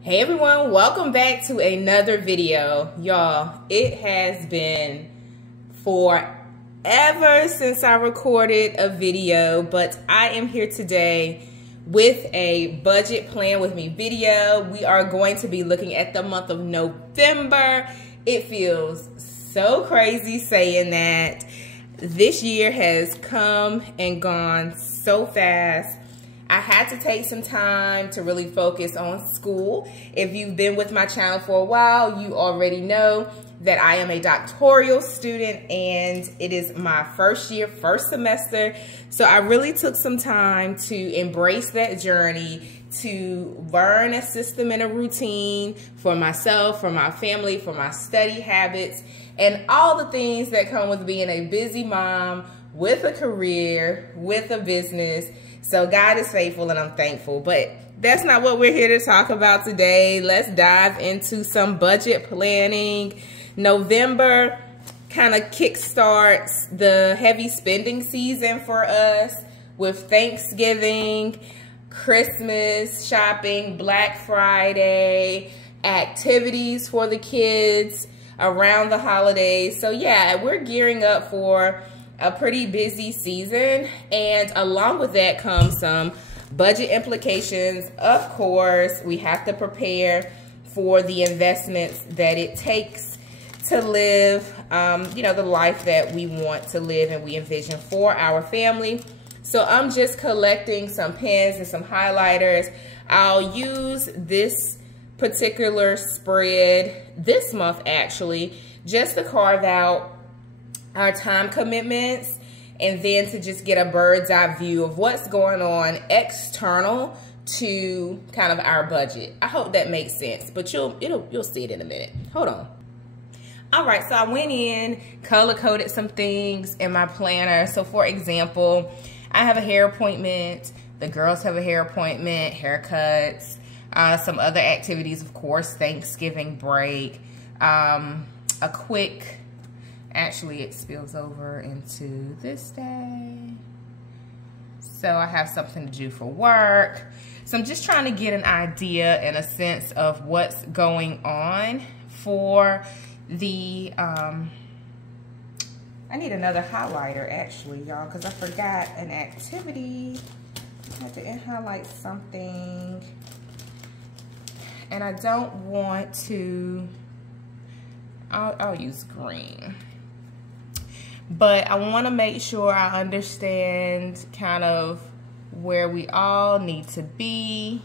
Hey everyone, welcome back to another video. Y'all, it has been forever since I recorded a video, but I am here today with a budget plan with me video. We are going to be looking at the month of November. It feels so crazy saying that. This year has come and gone so fast. I had to take some time to really focus on school. If you've been with my channel for a while, you already know that I am a doctoral student and it is my first year, first semester. So I really took some time to embrace that journey, to learn a system and a routine for myself, for my family, for my study habits, and all the things that come with being a busy mom with a career, with a business. So God is faithful and I'm thankful, but that's not what we're here to talk about today. Let's dive into some budget planning. November kind of kickstarts the heavy spending season for us with Thanksgiving, Christmas shopping, Black Friday, activities for the kids around the holidays. So yeah, we're gearing up for a pretty busy season, and along with that comes some budget implications. Of course, we have to prepare for the investments that it takes to live, the life that we want to live and we envision for our family. So I'm just collecting some pens and some highlighters. I'll use this particular spread this month actually just to carve out our time commitments and then to just get a bird's eye view of what's going on external to kind of our budget. I hope that makes sense, but you'll see it in a minute. Hold on. All right, so I went in, color coded some things in my planner. So for example, I have a hair appointment, the girls have a hair appointment, haircuts, some other activities, of course, Thanksgiving break, a quick, actually it spills over into this day. So I have something to do for work. So I'm just trying to get an idea and a sense of what's going on for the, I need another highlighter actually, y'all, because I forgot an activity. I had to highlight something. And I don't want to, I'll use green. But I want to make sure I understand kind of where we all need to be.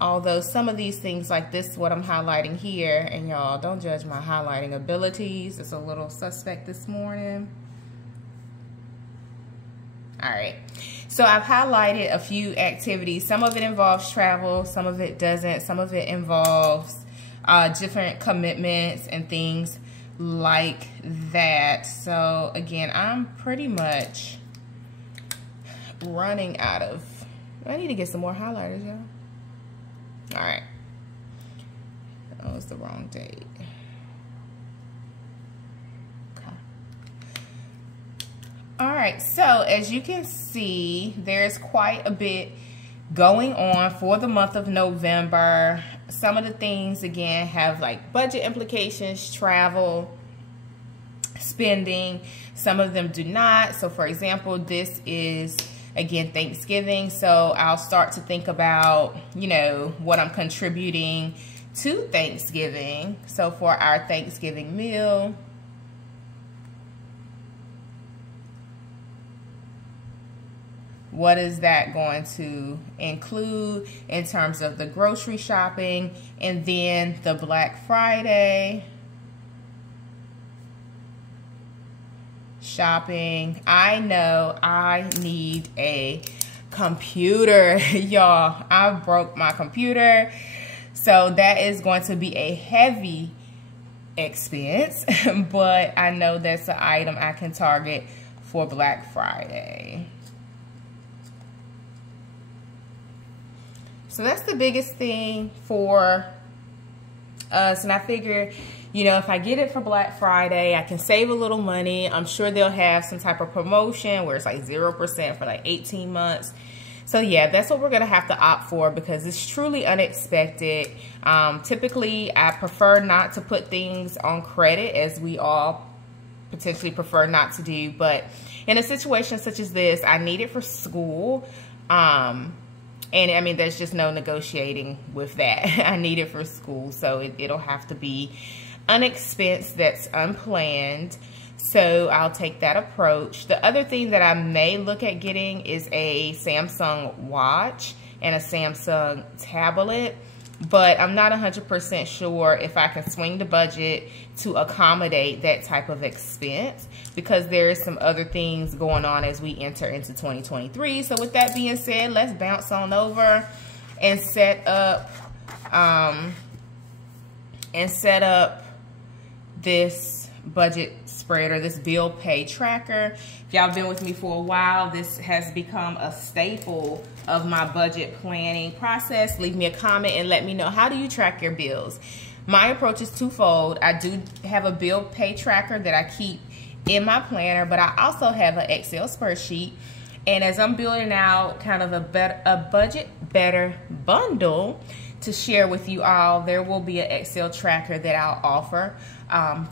Although some of these things like this, what I'm highlighting here, and y'all don't judge my highlighting abilities. It's a little suspect this morning. All right, so I've highlighted a few activities. Some of it involves travel, some of it doesn't. Some of it involves different commitments and things like that. So again, I'm pretty much running out of, I need to get some more highlighters, y'all. All right. Oh, it's the wrong date. Okay. All right, so as you can see, there's quite a bit going on for the month of November. Some of the things, again, have like budget implications, travel, spending. Some of them do not. So for example, this is, again, Thanksgiving. So I'll start to think about, what I'm contributing to Thanksgiving. So for our Thanksgiving meal, what is that going to include in terms of the grocery shopping, and then the Black Friday shopping. I know I need a computer, y'all. I broke my computer, so that is going to be a heavy expense, but I know that's an item I can target for Black Friday. So that's the biggest thing for us, and I figure, if I get it for Black Friday, I can save a little money. I'm sure they'll have some type of promotion where it's like 0% for like 18 months. So yeah, that's what we're gonna have to opt for because it's truly unexpected. Typically, I prefer not to put things on credit, as we all potentially prefer not to do. But in a situation such as this, I need it for school. And I mean, there's just no negotiating with that. I need it for school, so it'll have to be an expense that's unplanned. So I'll take that approach. The other thing that I may look at getting is a Samsung watch and a Samsung tablet, but I'm not 100% sure if I can swing the budget to accommodate that type of expense because there's some other things going on as we enter into 2023. So with that being said, let's bounce on over and set up this budget spread or this bill pay tracker. If y'all been with me for a while, this has become a staple of my budget planning process. Leave me a comment and let me know, how do you track your bills? My approach is twofold. I do have a bill pay tracker that I keep in my planner, but I also have an Excel spreadsheet. And as I'm building out kind of a budget better bundle to share with you all, there will be an Excel tracker that I'll offer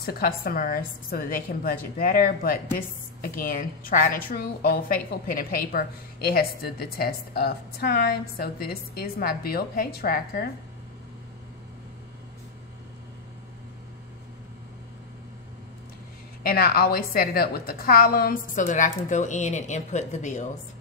to customers so that they can budget better. But this, again, tried and true, old faithful, pen and paper, it has stood the test of time. So this is my bill pay tracker. And I always set it up with the columns so that I can go in and input the bills.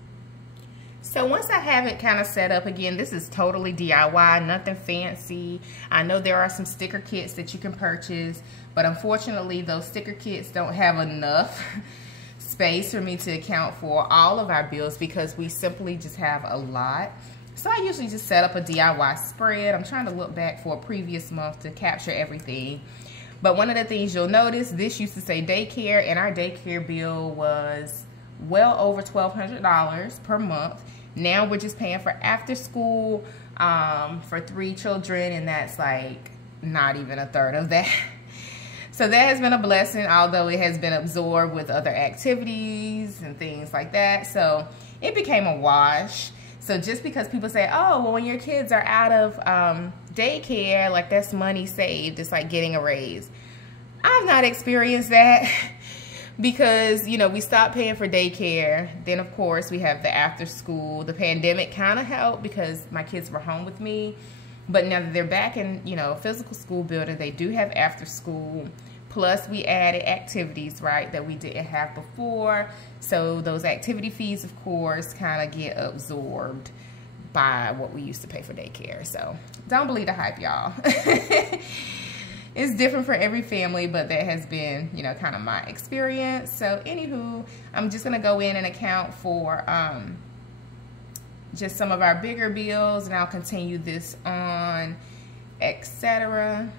So once I have it kind of set up, again, this is totally DIY, nothing fancy. I know there are some sticker kits that you can purchase, but unfortunately those sticker kits don't have enough space for me to account for all of our bills because we simply just have a lot. So I usually just set up a DIY spread. I'm trying to look back for a previous month to capture everything. But one of the things you'll notice, this used to say daycare, and our daycare bill was well over $1,200 per month. Now we're just paying for after school for 3 children, and that's like not even a third of that. So that has been a blessing, although it has been absorbed with other activities and things like that. So it became a wash. So just because people say, oh, well, when your kids are out of daycare, like that's money saved, it's like getting a raise. I've not experienced that because, you know, we stopped paying for daycare. Then, of course, we have the after school. The pandemic kind of helped because my kids were home with me. But now that they're back in, you know, physical school building, they do have after school. Plus, we added activities, right, that we didn't have before. So those activity fees, of course, kind of get absorbed by what we used to pay for daycare. So don't believe the hype, y'all. It's different for every family, but that has been, you know, kind of my experience. So anywho, I'm just going to go in and account for just some of our bigger bills, and I'll continue this on, etc.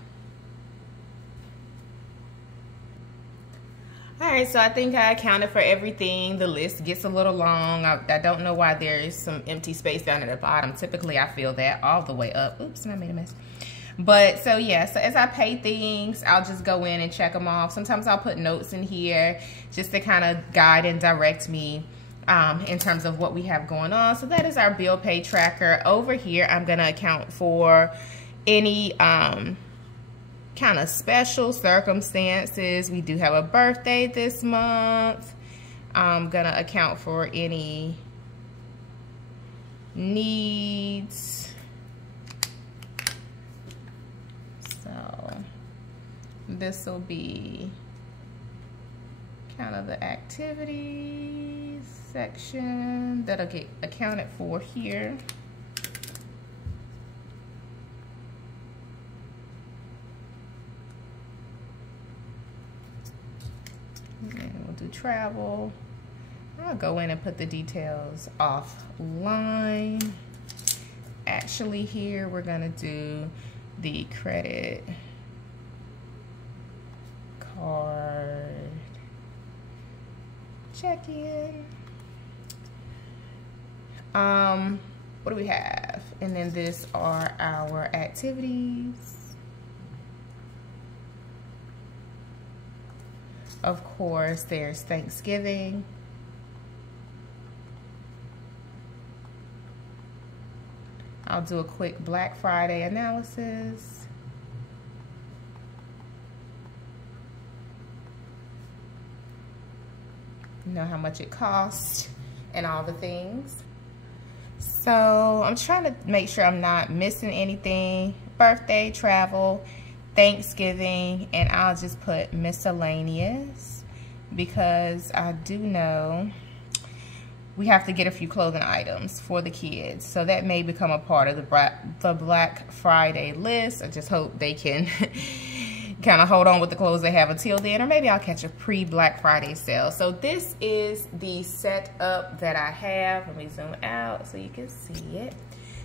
All right, so I think I accounted for everything. The list gets a little long. I don't know why there is some empty space down at the bottom. Typically, I fill that all the way up. Oops, and I made a mess. But so yeah, so as I pay things, I'll just go in and check them off. Sometimes I'll put notes in here just to kind of guide and direct me in terms of what we have going on. So that is our bill pay tracker. Over here, I'm going to account for any kind of special circumstances. We do have a birthday this month. I'm going to account for any needs. So this will be kind of the activities section that'll get accounted for here. And we'll do travel. I'll go in and put the details offline. Actually, here we're gonna do the credit card check-in. What do we have? And then this are our activities. Of course, there's Thanksgiving. I'll do a quick Black Friday analysis. You know how much it costs and all the things. So I'm trying to make sure I'm not missing anything. Birthday, travel, Thanksgiving, and I'll just put miscellaneous because I do know we have to get a few clothing items for the kids. So that may become a part of the Black Friday list. I just hope they can kind of hold on with the clothes they have until then, or maybe I'll catch a pre-Black Friday sale. So this is the setup that I have. Let me zoom out so you can see it.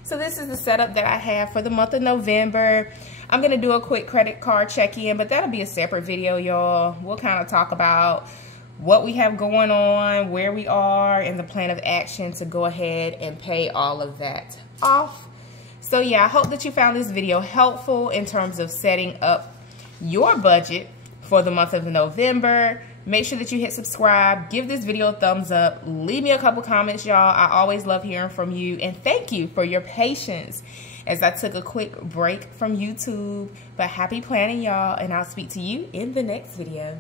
So this is the setup that I have for the month of November. I'm gonna do a quick credit card check-in, but that'll be a separate video, y'all. We'll kind of talk about what we have going on, where we are, and the plan of action to go ahead and pay all of that off. So yeah, I hope that you found this video helpful in terms of setting up your budget for the month of November. Make sure that you hit subscribe, give this video a thumbs up, leave me a couple comments, y'all. I always love hearing from you, and thank you for your patience as I took a quick break from YouTube. But happy planning, y'all, and I'll speak to you in the next video.